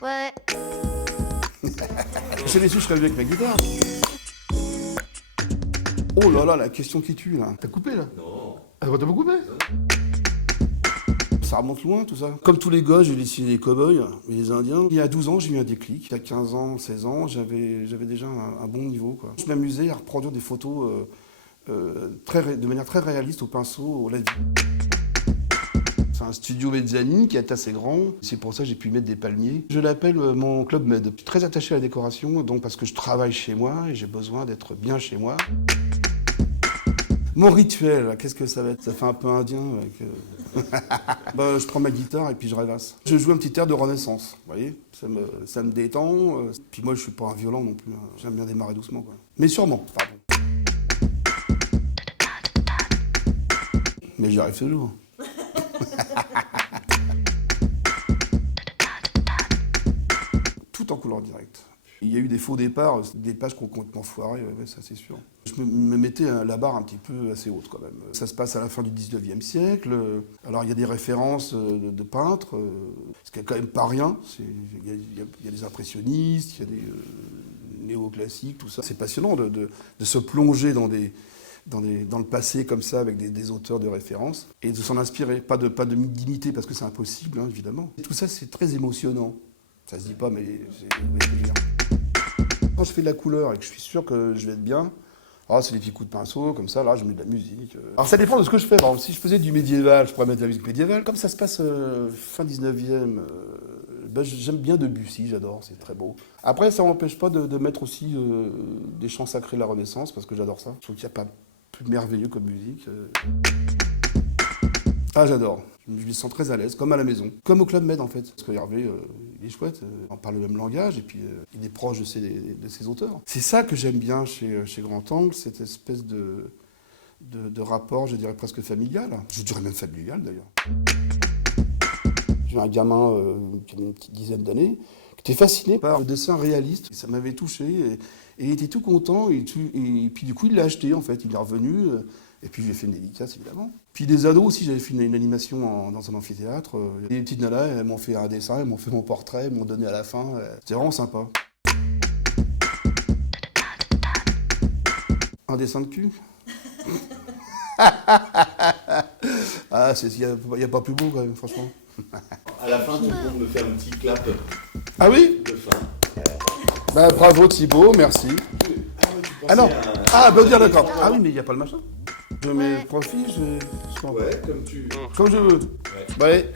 Ouais. Je l'ai su, je serais venu avec ma guitare. Oh là là, la question qui tue là. T'as coupé là? Non. Ah bah t'as pas coupé? Ça remonte loin tout ça. Comme tous les gars, j'ai dessiné les cow-boys et les Indiens. Il y a 12 ans, j'ai eu un déclic. Il y a 15 ans, 16 ans, j'avais déjà un bon niveau, quoi. Je m'amusais à reproduire des photos de manière très réaliste au pinceau, au lait. C'est un studio mezzanine qui est assez grand. C'est pour ça que j'ai pu mettre des palmiers. Je l'appelle mon Club Med. Je suis très attaché à la décoration, donc parce que je travaille chez moi et j'ai besoin d'être bien chez moi. Mon rituel, qu'est-ce que ça va être? Ça fait un peu indien avec... je prends ma guitare et puis je rêvasse. Je joue un petit air de Renaissance, vous voyez, ça me détend. Puis moi, je suis pas un violent non plus, hein. J'aime bien démarrer doucement, quoi. Mais sûrement, pardon. Mais j'y arrive toujours. Tout en couleur directe. Il y a eu des faux départs, des pages qu'on complètement foirées, ouais, ça c'est sûr. Je me mettais la barre un petit peu assez haute quand même. Ça se passe à la fin du 19e siècle. Alors il y a des références de peintres, ce qui est quand même pas rien. Il y a des impressionnistes, il y a des néoclassiques, tout ça. C'est passionnant de se plonger dans le passé comme ça avec des auteurs de référence et de s'en inspirer. Pas de dignité parce que c'est impossible, hein, évidemment. Et tout ça c'est très émotionnant. Ça se dit pas, mais c'est... Quand je fais de la couleur et que je suis sûr que je vais être bien, c'est des petits coups de pinceau, comme ça, là, je mets de la musique. Alors ça dépend de ce que je fais. Par exemple, si je faisais du médiéval, je pourrais mettre de la musique médiévale. Comme ça se passe fin 19e, j'aime bien Debussy, j'adore, c'est très beau. Après, ça m'empêche pas de mettre aussi des chants sacrés de la Renaissance, parce que j'adore ça. Je trouve qu'il n'y a pas plus merveilleux comme musique. Ah, j'adore. Je me sens très à l'aise, comme à la maison. Comme au Club Med, en fait. Parce que Hervé, il est chouette, on parle le même langage, et puis il est proche de ses auteurs. C'est ça que j'aime bien chez Grand Angle, cette espèce de rapport, je dirais presque familial. Je dirais même familial, d'ailleurs. J'ai un gamin qui avait une petite dizaine d'années, qui était fasciné par le dessin réaliste. Ça m'avait touché, et il était tout content, et puis du coup, il l'a acheté, en fait. Il est revenu... Et puis j'ai fait une dédicace, évidemment. Puis des ados aussi, j'avais fait une animation dans un amphithéâtre. Les petites nanas, elles m'ont fait un dessin, elles m'ont fait mon portrait, elles m'ont donné à la fin. C'était vraiment sympa. Un dessin de cul. Ah, il n'y a pas plus beau quand même, franchement. À la fin, tu peux me faire un petit clap Ah oui? de fin. Bravo Thibaut, merci. Ah non, applaudir, d'accord. Ah oui, mais il n'y a pas le machin. Je mets profil, je... Ouais, comme tu... Comme je veux. Ouais. Ouais.